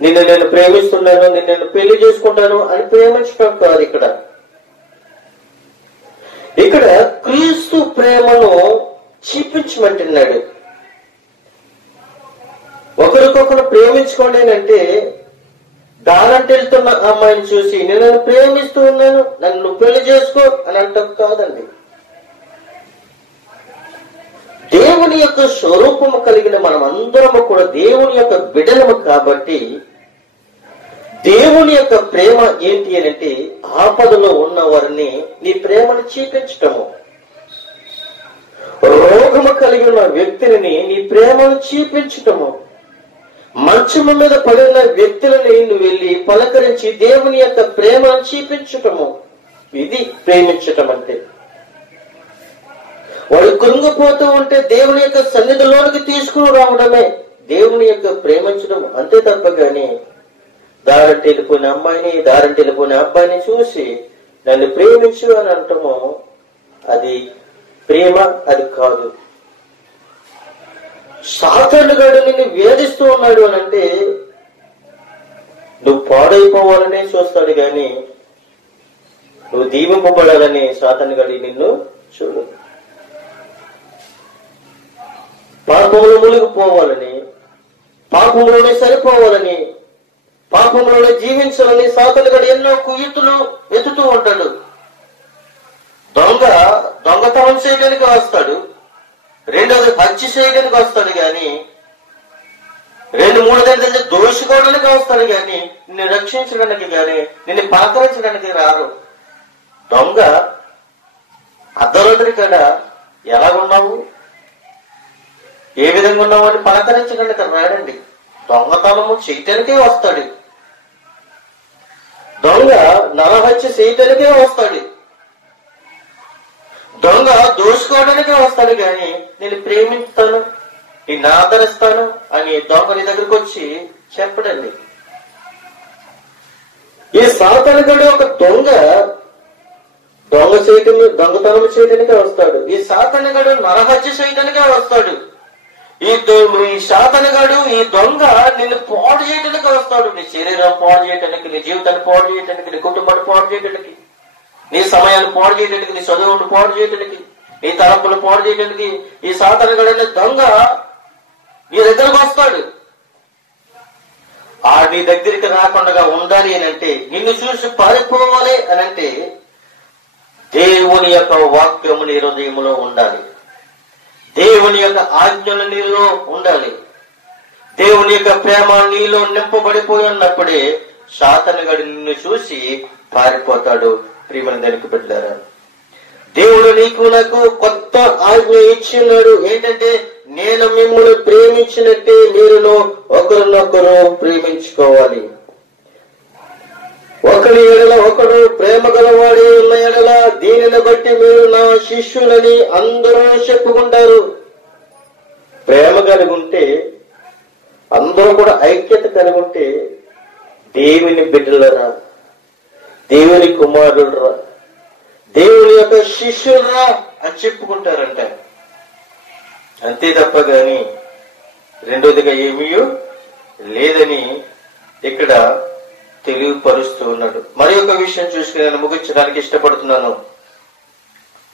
నిన్ను నేను ప్రేమిస్తున్నాను, నిన్ను నేను పెళ్లి చేసుకుంటాను అని ప్రేమించడం కాదు. ఇక్కడ క్రీస్తు ప్రేమను చూపించమంటున్నాడు. ఒకరికొకరు ప్రేమించుకోండి అంటే దానంటే వెళ్తున్న అమ్మాయిని చూసి నేను ప్రేమిస్తూ ఉన్నాను, నన్ను పెళ్లి చేసుకో అని అంటాం కాదండి. దేవుని యొక్క స్వరూపము కలిగిన మనం అందరము కూడా దేవుని యొక్క బిడ్డలము కాబట్టి దేవుని యొక్క ప్రేమ ఏంటి అని అంటే ఆపదలో ఉన్న వారిని నీ ప్రేమను చూపించటము, రోగము కలిగి ఉన్న వ్యక్తిని నీ ప్రేమను చూపించటము, మంచము మీద పడిన వ్యక్తులని నువ్వు వెళ్ళి పలకరించి దేవుని యొక్క ప్రేమను చూపించటము. ఇది ప్రేమించటం అంటే. వాడు కృంగిపోతూ ఉంటే దేవుని యొక్క సన్నిధిలోనికి తీసుకుని రావడమే దేవుని యొక్క ప్రేమించడం, అంతే తప్ప గాని దారంటి వెళ్ళిపోయిన అమ్మాయిని, దారంటి వెళ్ళిపోయిన అబ్బాయిని చూసి నన్ను ప్రేమించు అని అంటాము, అది ప్రేమ, అది కాదు. సాతానుగాడు నిన్ను వేధిస్తూ ఉన్నాడు అని అంటే నువ్వు పాడైపోవాలనే చూస్తాడు గాని నువ్వు దీవింపబడాలని సాతానుగాడు నిన్ను చూడు. పాపంలో మునిగిపోవాలని, పాపంలోనే సరిపోవాలని, పాపంలోనే జీవించాలని సాతానుగాడు ఎన్నో కుయుక్తులు ఎత్తుతూ ఉంటాడు. దొంగతనం చేయడానికి వస్తాడు, రెండోది హత్య చేయడానికి వస్తాడు గాని, 2-3 దగ్గర దోషుకోవడానికి వస్తాడు గాని నిన్ను రక్షించడానికి గాని నిన్ను పలకరించడానికి రారు. దొంగ అర్ధరాత్రి కాడ ఎలాగున్నావు, ఏ విధంగా ఉన్నావు అని పలకరించడానికి రాడండి. దొంగతనము చేయటానికే వస్తాడు, దొంగ నరహత్య చేయటానికే వస్తాడు, దొంగ దోచుకోవడానికే వస్తాడు గాని నేను ప్రేమిస్తాను, నిన్ను ఆదరిస్తాను అని దొంగ నీ దగ్గరికి వచ్చి చెప్పడండి. ఈ సాతానుగాడు ఒక దొంగతనం చేయడానికే వస్తాడు. ఈ సాతానుగాడు నరహత్య చేయడానికే వస్తాడు. ఈ సాతానుగాడు, ఈ దొంగ నిన్ను పాడు చేయడానికి వస్తాడు. నీ శరీరం పాడు చేయడానికి, నీ జీవితాన్ని పాడు చేయడానికి, నీ కుటుంబాన్ని పాడు చేయడానికి, నీ సమయాన్ని పాడు చేయడానికి, నీ చదువును పాడు చేయడానికి, నీ తలంపులు పాడు చేయడానికి ఈ సాతానుగాడు అనే దొంగ నీ దగ్గరకు వస్తాడు. నీ దగ్గరికి రాకుండా ఉండాలి అని అంటే, నిన్ను చూసి పారిపోవాలి అని అంటే, దేవుని యొక్క వాక్యము నీ హృదయంలో ఉండాలి. దేవుని యొక్క ఆజ్ఞలు నీలో ఉండాలి. దేవుని యొక్క ప్రేమ నీలో నింపబడిపోయి ఉన్నప్పుడే సాతానుగాడు నిన్ను చూసి పారిపోతాడు. ప్రియమైన దానికి బిడ్డలారా, దేవుడు నీకు నాకు కొత్త ఆజ్ఞ ఇచ్చినాడు. ఏంటంటే, నేను మిమ్మల్ని ప్రేమించినట్టే మీరును ఒకరినొకరు ప్రేమించుకోవాలి. ఒకరి ఎడల ఒకడు ప్రేమ గలవాడి ఉన్న ఎడల దీనిని బట్టి మీరు నా శిష్యులని అందరూ చెప్పుకుంటారు. ప్రేమ కలిగి ఉంటే, అందరూ కూడా ఐక్యత కలిగి ఉంటే దేవుని బిడ్డలరా, దేవుని కుమారులరా, దేవుని యొక్క శిష్యులరా అని చెప్పుకుంటారంట. అంతే తప్ప గాని రెండోదిగా ఏమీ లేదని ఇక్కడ తెలియపరుస్తూ ఉన్నాడు. మరి ఒక విషయం చూసి నేను ముగించడానికి ఇష్టపడుతున్నాను.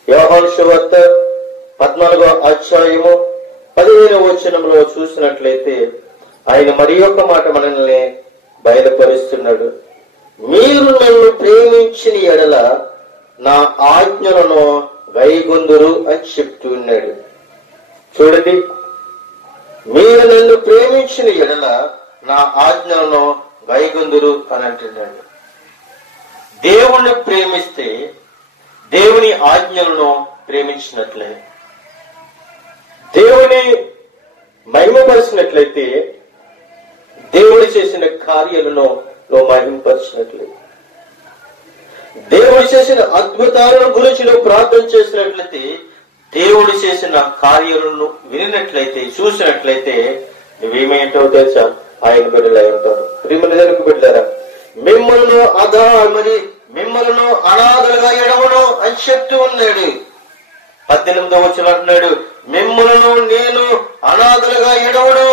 యోహాను సువార్త 14వ అధ్యాయము 15వ వచనంలో చూసినట్లయితే ఆయన మరి ఒక మాట మనల్ని బయలుపరుస్తున్నాడు. మీరు నన్ను ప్రేమించిన ఎడల నా ఆజ్ఞలను గైకొందురు అని చెప్తూ ఉన్నాడు. చూడండి, మీరు నన్ను ప్రేమించిన ఎడల నా ఆజ్ఞలను గైకొందురు అని అంటున్నాడు. దేవుణ్ణి ప్రేమిస్తే దేవుని ఆజ్ఞలను ప్రేమించినట్లే, దేవుని మహిమపరిచినట్లయితే దేవుడు చేసిన కార్యాలను మహిమపరిచినట్లే, దేవుడు చేసిన అద్భుతాలను గురించి నువ్వు ప్రార్థన చేసినట్లయితే, దేవుడు చేసిన కార్యాలను వినినట్లయితే, చూసినట్లయితే నువ్వేమేంటో తెలుసా? ఆయన బిడ్డలు ఉంటారు. ప్రియమైన బిడ్డలారా, మిమ్మల్ని మిమ్మల్ని అనాథలుగా ఎడవను అని చెప్తూ ఉన్నాడు. 18వ వచనం అంటున్నాడు, మిమ్మల్ని నేను అనాథలుగా ఎడవను,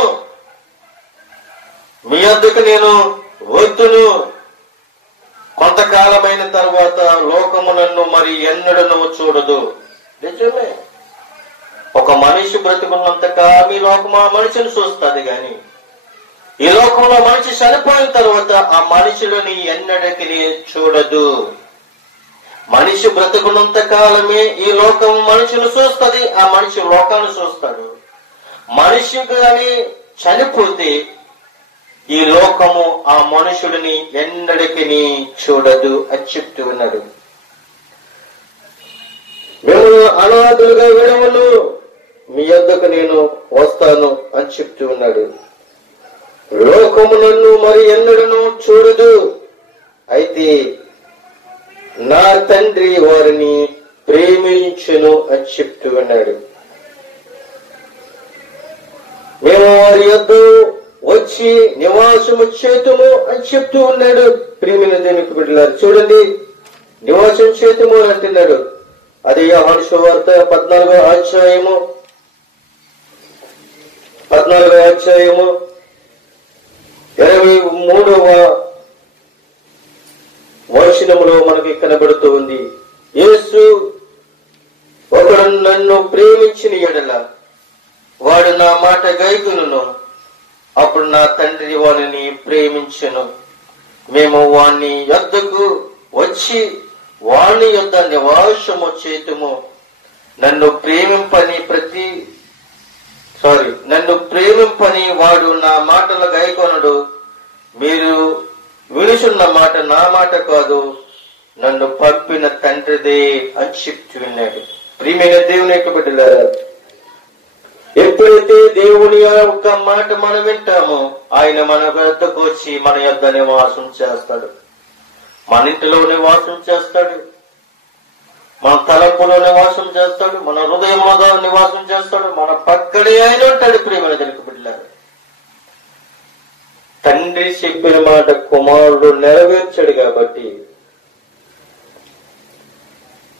మీ వద్దకు నేను వద్దును. కొంతకాలమైన తర్వాత లోకము నన్ను మరి ఎన్నడూ చూడదు. నిజమే, ఒక మనిషి బ్రతుకున్నంత కాలం ఈ లోకం ఆ మనిషిని చూస్తుంది, గాని ఈ లోకంలో మనిషి చనిపోయిన తర్వాత ఆ మనిషిని ఎన్నడికి చూడదు. మనిషి బ్రతుకున్నంత కాలమే ఈ లోకం మనిషిని చూస్తుంది, ఆ మనిషి లోకాన్ని చూస్తాడు. మనిషి గాని చనిపోతే ఈ లోకము ఆ మనుషుడిని ఎన్నడికి చూడదు అని చెప్తూ ఉన్నాడు. మేము అనాథులుగా విడవను, మీ యొద్దకు నేను వస్తాను అని చెప్తూ ఉన్నాడు. లోకము నన్ను మరి ఎన్నడూ చూడదు, అయితే నా తండ్రి వారిని ప్రేమించును అని చెప్తూ ఉన్నాడు. మేము వారి యొద్ద వచ్చి నివాసము చేతుము అని చెప్తూ ఉన్నాడు. ప్రియమైన దేవునికి బిడ్డలారా, చూడండి, నివాసం చేతుము అని అంటున్నాడు. అది యోహాను సువార్త 14వ అధ్యాయము 23వ వచనములో మనకి కనబడుతూ ఉంది. యేసు, ఒకడు నన్ను ప్రేమించిన ఎడల వాడు నా మాట గైకొనును, అప్పుడు నా తండ్రి వానిని ప్రేమించెను. మేము వాని యొద్దకు వచ్చి వాని యొద్ద నివాసము చేతుము. నన్ను ప్రేమింపని వాడు నా మాటలు గైకొనడు. మీరు వినుచున్న మాట నా మాట కాదు, నన్ను పంపిన తండ్రిదే అని చెప్తూ విన్నాడు. ప్రియమైన దేవుని యొక్క బిడ్డలారా, ఎప్పుడైతే దేవుని యొక్క మాట మనం వింటామో ఆయన మన వద్దకు వచ్చి మన యొద్ద నివాసం చేస్తాడు. మన ఇంటిలో నివాసం చేస్తాడు, మన తలంపులో నివాసం చేస్తాడు, మన హృదయంలో నివాసం చేస్తాడు, మన పక్కనే ఆయన ఉంటాడు. ప్రియమైన దేవుని బిడ్డలారా, తండ్రి చెప్పిన మాట కుమారుడు నెరవేర్చాడు కాబట్టి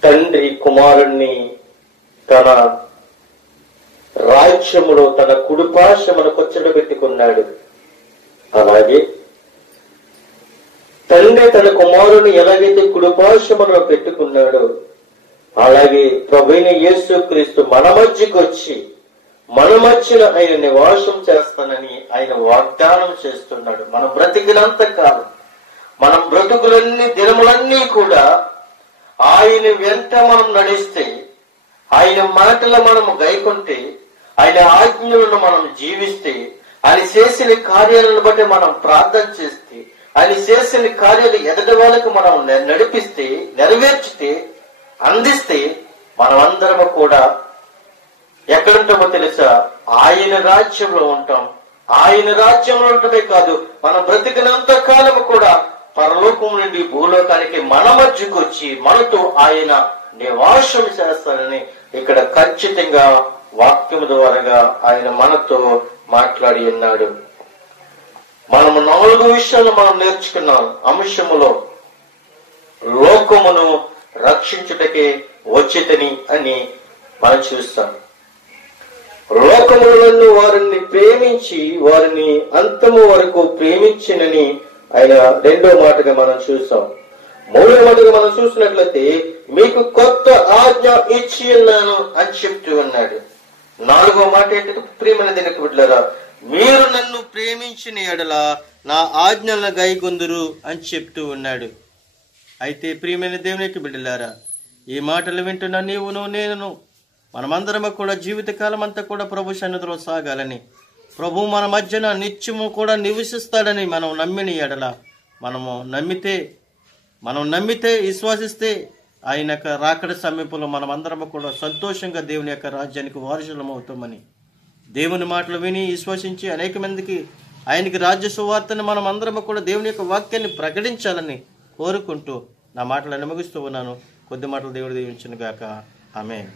తండ్రి కుమారుణ్ణి తన రాజ్యములో తన కుడిపార్శ్వమున కూర్చోబెట్టుకున్నాడు. అలాగే తండ్రి తన కుమారుని ఎలాగైతే కుడిపార్శ్వమున పెట్టుకున్నాడో అలాగే ప్రభువైన యేసుక్రీస్తు మన మధ్యకు వచ్చి మన మధ్యన ఆయన నివాసం చేస్తానని ఆయన వాగ్దానం చేస్తున్నాడు. మనం బ్రతికినంత కాలం, మనం బ్రతుకులన్నీ దినములన్నీ కూడా ఆయన వెంట మనం నడిస్తే, ఆయన మాటలు మనము గైకొంటే, ఆయన ఆజ్ఞలను మనం జీవిస్తే, ఆయన చేసిన కార్యాలను బట్టి మనం ప్రార్థన చేస్తే, ఆయన చేసిన కార్యాలు ఎదటి వాళ్ళకు మనం నడిపిస్తే, నెరవేర్చితే, అందిస్తే, మనమందరము కూడా ఎక్కడుంటామో తెలుసా? ఆయన రాజ్యంలో ఉంటాం. ఆయన రాజ్యంలో ఉండటమే కాదు, మనం బ్రతికినంత కాలము కూడా పరలోకం నుండి భూలోకానికి మన మధ్యకు వచ్చి మనతో ఆయన నివాసం చేస్తానని ఇక్కడ ఖచ్చితంగా వాక్యం ద్వారా ఆయన మనతో మాట్లాడి ఉన్నాడు. మనము 4 విషయాలు మనం నేర్చుకున్నాం అంశములో. లోకమును రక్షించుటకే వచ్చితని అని మనం చూస్తాం. లోకములను వారిని ప్రేమించి వారిని అంతము వరకు ప్రేమించినని ఆయన 2వ మాటగా మనం చూసాం. 3వ మాటగా మనం చూసినట్లయితే మీకు కొత్త ఆజ్ఞ ఇచ్చి ఉన్నాను అని చెప్తూ ఉన్నాడు. 4వ మాట ఏంటంటే ప్రియమైన దేవుని బిడ్డలారా, మీరు నన్ను ప్రేమించిన ఎడల నా ఆజ్ఞలను గైకొందురు అని చెప్తూ ఉన్నాడు. అయితే ప్రియమైన దేవునికి బిడ్డలారా, ఈ మాటలు వింటున్న నీవును నేను మనమందరము కూడా జీవితకాలం అంతా కూడా ప్రభు సన్నిధిలో సాగాలని, ప్రభు మన మధ్యన నిత్యము కూడా నివసిస్తాడని మనం నమ్మిన ఎడల, మనం నమ్మితే విశ్వాసిస్తే ఆయన యొక్క రాకడ సమీపంలో మనమందరము కూడా సంతోషంగా దేవుని యొక్క రాజ్యానికి వారసులం అవుతామని, దేవుని మాటలు విని విశ్వసించి అనేక మందికి ఆయనకి రాజ్య సువార్తను మనం అందరము కూడా దేవుని యొక్క వాక్యాన్ని ప్రకటించాలని కోరుకుంటూ నా మాటలను ముగిస్తూ ఉన్నాను. కొద్ది మాటలు దేవుడు దీవించును గాక. ఆమేన్.